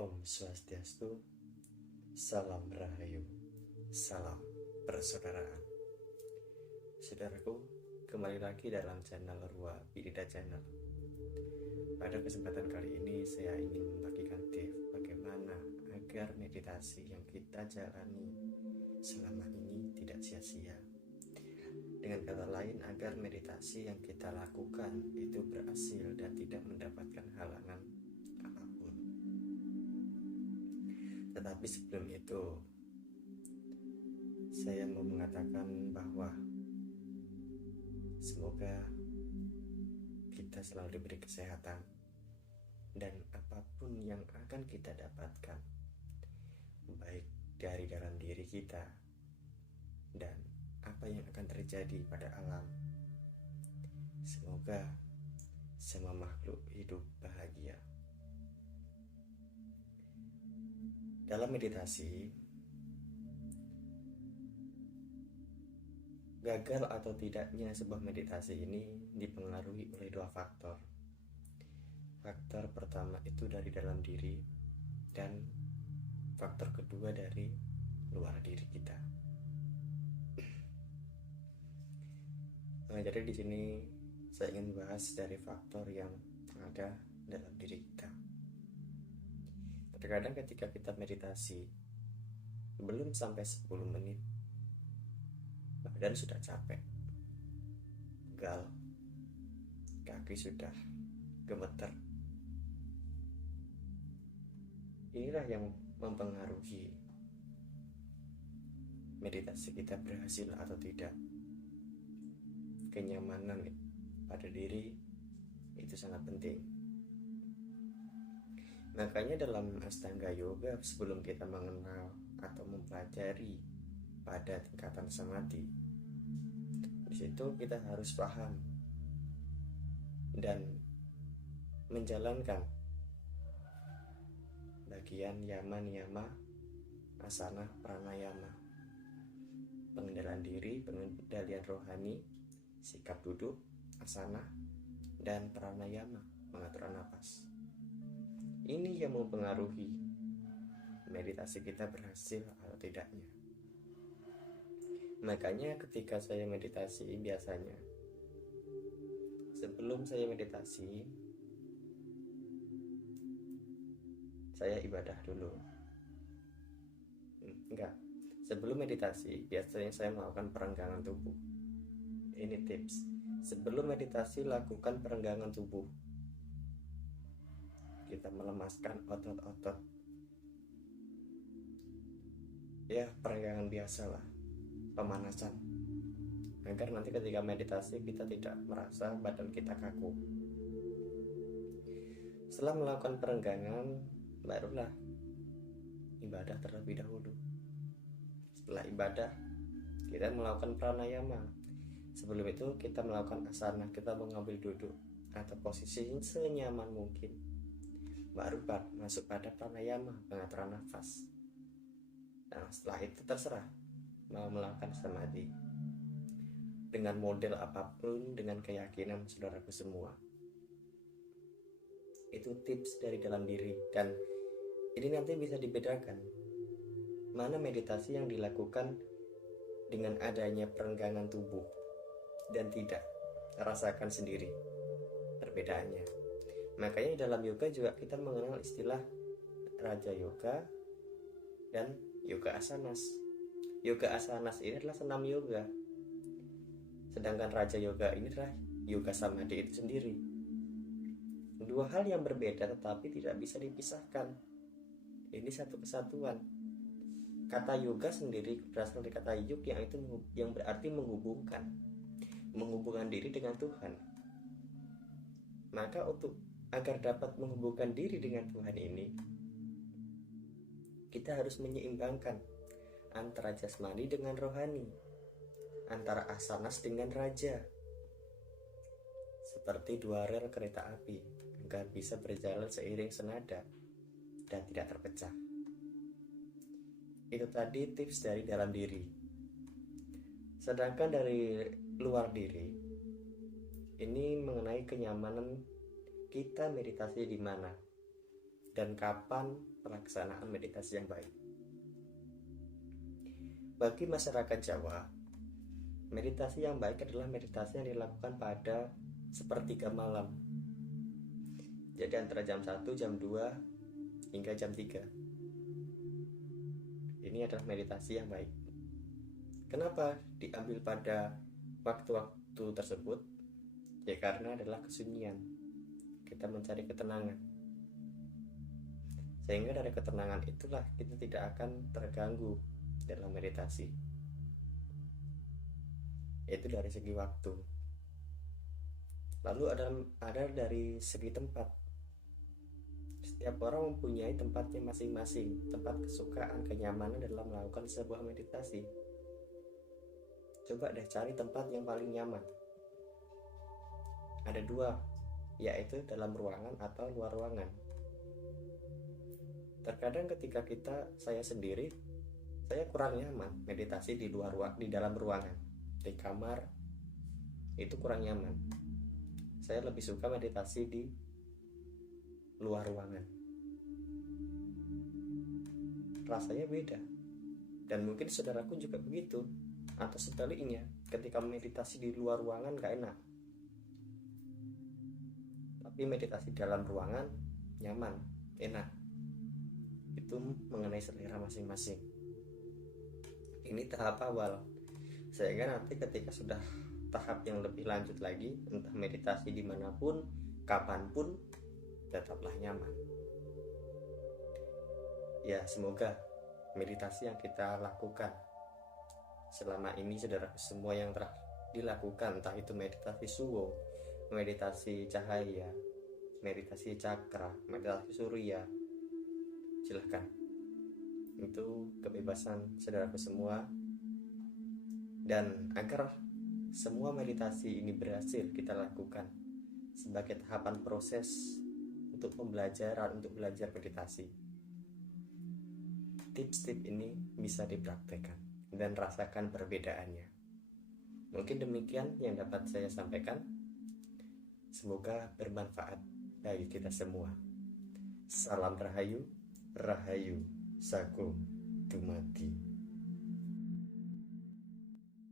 Om Swastiastu, Salam Rahayu, Salam Persaudaraan. Saudaraku, kembali lagi dalam channel Rua Bidida Channel. Pada kesempatan kali ini saya ingin membagikan tips bagaimana agar meditasi yang kita jalani selama ini tidak sia-sia. Dengan kata lain, agar meditasi yang kita lakukan itu berhasil dan tidak mendapatkan halangan apapun. Tetapi sebelum itu, saya mau mengatakan bahwa semoga kita selalu diberi kesehatan dan apapun yang akan kita dapatkan, baik dari dalam diri kita dan apa yang akan terjadi pada alam, semoga semua makhluk hidup bahagia. Dalam meditasi, gagal atau tidaknya sebuah meditasi ini dipengaruhi oleh dua faktor. Faktor pertama itu dari dalam diri, dan faktor kedua dari luar diri kita. Jadi di sini saya ingin bahas dari faktor yang ada dalam diri kita. Terkadang ketika kita meditasi, belum sampai 10 menit, badan sudah capek, pegal, kaki sudah gemeter. Inilah yang mempengaruhi meditasi kita berhasil atau tidak. Kenyamanan pada diri itu sangat penting. Makanya dalam Ashtanga Yoga, sebelum kita mengenal atau mempelajari pada tingkatan samadhi, di situ kita harus paham dan menjalankan bagian yama niyama, asana, pranayama, pengendalian diri, pengendalian rohani, sikap duduk, asana, dan pranayama, mengatur napas. Ini yang mempengaruhi meditasi kita berhasil atau tidaknya. Makanya ketika saya meditasi, biasanya sebelum saya meditasi, saya ibadah dulu. Sebelum meditasi, biasanya saya melakukan perenggangan tubuh. Ini tips. Sebelum meditasi, lakukan perenggangan tubuh. Kita melemaskan otot-otot. Ya, perenggangan biasa lah, pemanasan. Agar nanti ketika meditasi kita tidak merasa badan kita kaku. Setelah melakukan perenggangan, barulah ibadah terlebih dahulu. Setelah ibadah, kita melakukan pranayama. Sebelum itu kita melakukan asana, kita mengambil duduk atau posisi senyaman mungkin. Baru masuk pada pranayama, pengaturan nafas. Nah, setelah itu terserah mau melakukan samadhi dengan model apapun, dengan keyakinan saudaraku semua. Itu tips dari dalam diri, dan ini nanti bisa dibedakan mana meditasi yang dilakukan dengan adanya perenggangan tubuh dan tidak. Rasakan sendiri perbedaannya. Makanya dalam yoga juga kita mengenal istilah Raja Yoga dan Yoga Asanas. Yoga Asanas ini adalah senam yoga, sedangkan Raja Yoga ini adalah yoga samadhi itu sendiri. Dua hal yang berbeda tetapi tidak bisa dipisahkan. Ini satu kesatuan. Kata yoga sendiri berasal dari kata yug, yang berarti menghubungkan diri dengan Tuhan. Maka agar dapat menghubungkan diri dengan Tuhan ini, kita harus menyeimbangkan antara jasmani dengan rohani, antara asanas dengan raja, seperti dua rel kereta api, agar bisa berjalan seiring senada dan tidak terpecah. Itu tadi tips dari dalam diri. Sedangkan dari luar diri, ini mengenai kenyamanan kita meditasi di mana. dan kapan pelaksanaan meditasi yang baik. Bagi masyarakat Jawa, meditasi yang baik adalah meditasi yang dilakukan pada sepertiga malam. Jadi antara jam 1, jam 2 hingga jam 3. Ini adalah meditasi yang baik. Kenapa diambil pada waktu-waktu tersebut? Ya karena adalah kesunyian. Kita mencari ketenangan. Sehingga dari ketenangan itulah kita tidak akan terganggu dalam meditasi. Itu dari segi waktu. Lalu ada dari segi tempat. Setiap orang mempunyai tempatnya masing-masing, tempat kesukaan, kenyamanan dalam melakukan sebuah meditasi. Coba deh cari tempat yang paling nyaman. Ada dua, yaitu dalam ruangan atau luar ruangan. Terkadang ketika saya sendiri, saya kurang nyaman meditasi di dalam ruangan, di kamar itu kurang nyaman. Saya lebih suka meditasi di luar ruangan. Rasanya beda. Dan mungkin saudaraku juga begitu. Atau sebaliknya, ketika meditasi di luar ruangan gak enak, tapi meditasi dalam ruangan nyaman, enak. Itu mengenai selera masing-masing. Ini tahap awal. Sehingga nanti ketika sudah tahap yang lebih lanjut lagi, entah meditasi dimanapun, kapanpun, tetaplah nyaman. Ya, semoga meditasi yang kita lakukan selama ini, saudara semua yang telah dilakukan, entah itu meditasi suwo, meditasi cahaya, meditasi cakra, meditasi surya, silahkan. Itu kebebasan saudaraku semua. Dan agar semua meditasi ini berhasil kita lakukan sebagai tahapan proses untuk pembelajaran, untuk belajar meditasi, tips-tips ini bisa dipraktekkan dan rasakan perbedaannya. Mungkin demikian yang dapat saya sampaikan. Semoga bermanfaat bagi kita semua. Salam Rahayu, Rahayu Sakum Dumadi.